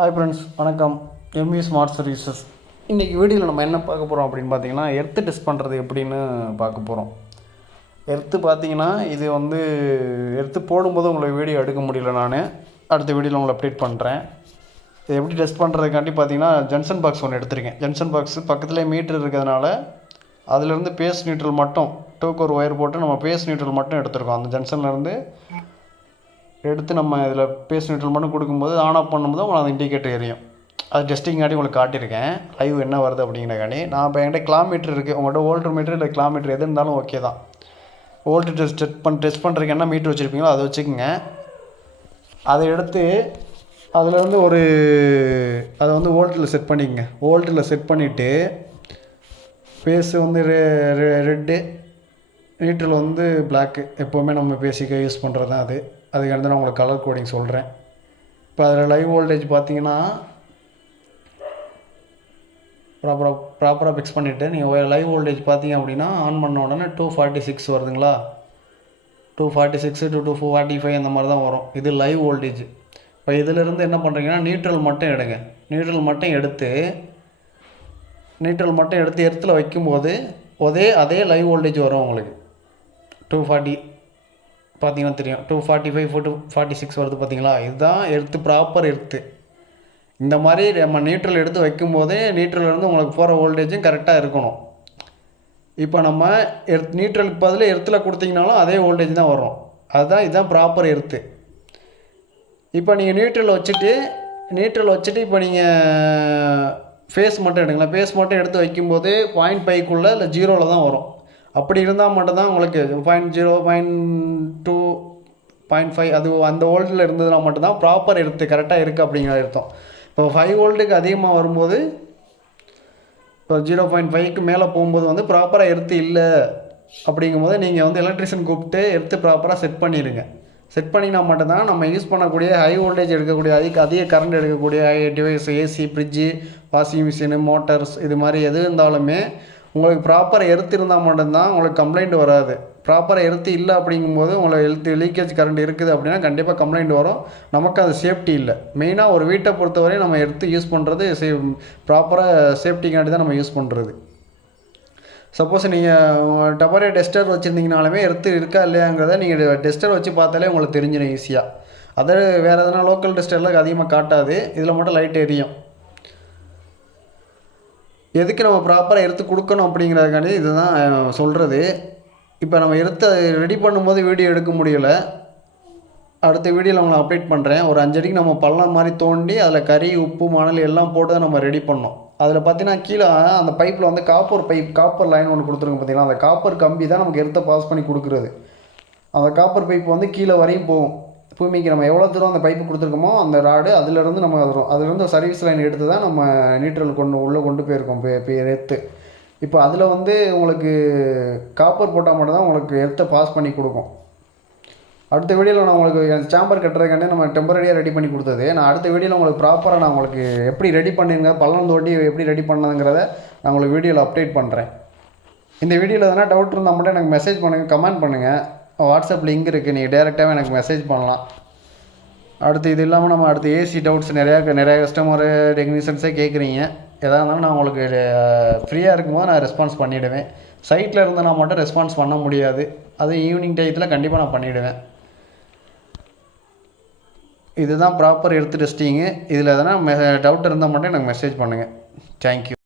Hi friends, வணக்கம். MV smart services. இன்றைக்கி வீடியோவில் நம்ம என்ன பார்க்க போகிறோம் அப்படின்னு பார்த்தீங்கன்னா, எர்த்து டெஸ்ட் பண்ணுறது எப்படின்னு பார்க்க போகிறோம். எர்த்து பார்த்தீங்கன்னா, இது எர்த்து போடும்போது உங்களுக்கு வீடியோ எடுக்க முடியல. நான் அடுத்த வீடியோவில் உங்களை அப்டேட் பண்ணுறேன். இது எப்படி டெஸ்ட் பண்ணுறதுக்காண்டி பார்த்தீங்கன்னா, ஜங்ஷன் பாக்ஸ் ஒன்று எடுத்திருக்கேன். ஜங்ஷன் பாக்ஸ் பக்கத்துலேயே மீட்டர் இருக்கிறதுனால அதிலேருந்து பேஸ் நியூட்ரல் மட்டும் டூக்கு ஒரு ஒயர் போட்டு நம்ம பேஸ் நியூட்ரல் மட்டும் எடுத்துருக்கோம். அந்த ஜங்ஷன்லேருந்து எடுத்து நம்ம இதில் பேஸ் நியூட்ரல் மட்டும் கொடுக்கும்போது ஆன் ஆஃப் பண்ணும்போது உங்களுக்கு அந்த இண்டிகேட்டர் எரியும். அது டெஸ்டிங்காண்டி உங்களுக்கு காட்டியிருக்கேன், லைவ் என்ன வருது அப்படிங்கிறக்காண்டி. நான் இப்போ என்கிட்ட கிலோமீட்டர் இருக்குது, உங்கள்கிட்ட வோல்ட் மீட்டர் இல்லை கிலோமீட்டர் எது இருந்தாலும் ஓகே தான். வோல்ட் டெஸ்ட் பண்ணுறதுக்கு என்ன மீட்ரு வச்சுருப்பீங்களோ அதை வச்சுக்கோங்க. அதை எடுத்து அதில் அதை வோல்ட்டில் செட் பண்ணிக்கங்க. வோல்ட்டில் செட் பண்ணிவிட்டு பேஸு ரெட்டு, நியூட்ரல் பிளாக்கு. எப்போவுமே நம்ம பேசிக்காக யூஸ் பண்ணுறது தான் அது. அதுக்காண்டி நான் உங்களுக்கு கலர் கோடிங் சொல்கிறேன். இப்போ அதில் லைவ் வோல்டேஜ் பார்த்தீங்கன்னா ப்ராப்பராக ஃபிக்ஸ் பண்ணிவிட்டு நீங்கள் லைவ் வோல்டேஜ் பார்த்தீங்க அப்படின்னா ஆன் பண்ண உடனே 246 வருதுங்களா. 246 to 245 அந்த மாதிரி தான் வரும். இது லைவ் வோல்டேஜ். இப்போ இதிலிருந்து என்ன பண்ணுறீங்கன்னா நியூட்ரல் மட்டும் எடுங்க. நியூட்ரல் மட்டும் எடுத்து எர்த்தில் வைக்கும்போது அதே லைவ் வோல்டேஜ் வரும் உங்களுக்கு. 240 பார்த்தீங்கன்னா தெரியும். 245 to 46 வருது பார்த்தீங்களா. இதுதான் எர்த்து, ப்ராப்பர் எர்த்து. இந்த மாதிரி நம்ம நியூட்ரல் எடுத்து வைக்கும்போதே நியூட்ரல்லேருந்து உங்களுக்கு போகிற வோல்டேஜும் கரெக்டாக இருக்கணும். இப்போ நம்ம நியூட்ரலுக்கு பதில் எர்த்தில் கொடுத்தீங்கனாலும் அதே வோல்டேஜ் தான் வரும். இதுதான் ப்ராப்பர் எர்த்து. இப்போ நீங்கள் நியூட்ரல் வச்சுட்டு இப்போ நீங்கள் ஃபேஸ் மட்டும் எடுங்களேன். ஃபேஸ் மட்டும் எடுத்து வைக்கும்போது 0.5 இல்லை 0 தான் வரும். அப்படி இருந்தால் மட்டும்தான் உங்களுக்கு 0.0, 0.2, 0.5 அது அந்த வோல்ட்டில் இருந்ததுனா மட்டும்தான் ப்ராப்பர் எர்த்து கரெக்டாக இருக்குது அப்படிங்கிற அர்த்தம். இப்போ 5 வோல்ட்டுக்கு அதிகமாக வரும்போது, இப்போ 0.5க்கு மேலே போகும்போது ப்ராப்பராக எர்த்து இல்லை அப்படிங்கும்போது நீங்கள் எலக்ட்ரிஷியன் கூப்பிட்டு எர்த்து ப்ராப்பராக செட் பண்ணிடுங்க. செட் பண்ணினா மட்டும்தான் நம்ம யூஸ் பண்ணக்கூடிய ஹை வோல்டேஜ் எடுக்கக்கூடிய அதிக கரண்ட் எடுக்கக்கூடிய device, AC, fridge, washing machine, Motors, இது மாதிரி எது இருந்தாலுமே உங்களுக்கு ப்ராப்பர் எர்த்து இருந்தால் மட்டும்தான் உங்களுக்கு கம்ப்ளைண்ட் வராது. ப்ராப்பராக எர்த்து இல்லை அப்படிங்கும்போது உங்களுக்கு லீக்கேஜ் கரண்ட் இருக்குது அப்படின்னா கண்டிப்பாக கம்ப்ளைண்ட் வரும். நமக்கு அது சேஃப்டி இல்லை. மெயினாக ஒரு வீட்டை பொறுத்தவரை நம்ம எர்த்து யூஸ் பண்ணுறது ப்ராப்பராக சேஃப்டிக்காண்டி தான் நம்ம யூஸ் பண்ணுறது. சப்போஸ் நீங்கள் டெம்பரரி டெஸ்டர் வச்சுருந்தீங்கனாலுமே எர்த்து இருக்கா இல்லையாங்கிறத நீங்கள் டெஸ்டர் வச்சு பார்த்தாலே உங்களுக்கு தெரிஞ்சிடும் ஈஸியாக. அதை வேறு எதனா லோக்கல் டெஸ்டரில் அதிகமாக காட்டாது, இதில் மட்டும் லைட் எரியும். எதுக்கு நம்ம ப்ராப்பராக எர்த்து கொடுக்கணும் அப்படிங்கிறதுக்காண்டி இதுதான் சொல்கிறது. இப்போ நம்ம எர்த்தை ரெடி பண்ணும்போது வீடியோ எடுக்க முடியலை. அடுத்த வீடியோவில் உங்களை அப்டேட் பண்ணுறேன். ஒரு 5 அடிக்கு நம்ம பள்ளம் மாதிரி தோண்டி அதில் கறி, உப்பு, மணல் எல்லாம் போட்டு தான் நம்ம ரெடி பண்ணோம். அதில் பார்த்தீங்கன்னா கீழே அந்த பைப்பில் காப்பர் லைன் ஒன்று கொடுத்துருங்க பார்த்தீங்கன்னா. அந்த காப்பர் கம்பி தான் நமக்கு எர்த்தை பாஸ் பண்ணி கொடுக்குறது. அந்த காப்பர் பைப் கீழே வரையும் போகும். பூமிக்கு நம்ம எவ்வளோ தூரம் அந்த பைப்பு கொடுத்துருக்கோமோ அந்த ராடு அதிலேருந்து நம்ம அதிலேருந்து சர்வீஸ் லைன் எடுத்து தான் நம்ம நியூட்ரல் உள்ளே கொண்டு போயிருக்கோம் எர்த்து. இப்போ அதில் உங்களுக்கு காப்பர் போட்டால் மட்டும்தான் உங்களுக்கு எர்த்தை பாஸ் பண்ணி கொடுக்கும். அடுத்த வீடியோவில் நான் உங்களுக்கு சேம்பர் கட்டுறதுக்காண்டி நம்ம டெம்பரரியாக ரெடி பண்ணி கொடுத்தது. நான் அடுத்த வீடியோவில் உங்களுக்கு ப்ராப்பராக நான் உங்களுக்கு எப்படி ரெடி பண்ணிருங்க, பள்ளம் தோண்டி எப்படி ரெடி பண்ணதுங்கிறத நான் உங்களுக்கு வீடியோவில் அப்டேட் பண்ணுறேன். இந்த வீடியோவில் எதனா டவுட் இருந்தால் மட்டும் எனக்கு மெசேஜ் பண்ணுங்கள், கமெண்ட் பண்ணுங்கள். வாட்ஸ்அப் லிங்க் இருக்குது, நீங்கள் டேரெக்டாகவே எனக்கு மெசேஜ் பண்ணலாம். அடுத்து இது இல்லாமல் நம்ம அடுத்து ஏசி டவுட்ஸ் நிறையா கஸ்டமர் டெக்னீஷியன்ஸே கேட்குறீங்க. எதாக இருந்தாலும் நான் உங்களுக்கு ஃப்ரீயாக இருக்கும்போது நான் ரெஸ்பான்ஸ் பண்ணிவிடுவேன். சைட்டில் இருந்தேன்னா மட்டும் ரெஸ்பான்ஸ் பண்ண முடியாது. அது ஈவினிங் டயத்தில் கண்டிப்பாக நான் பண்ணிவிடுவேன். இதுதான் ப்ராப்பர் எர்த்து டெஸ்டிங்கு. இதில் எதனா டவுட் இருந்தால் மட்டும் எனக்கு மெசேஜ் பண்ணுங்கள். தேங்க்யூ.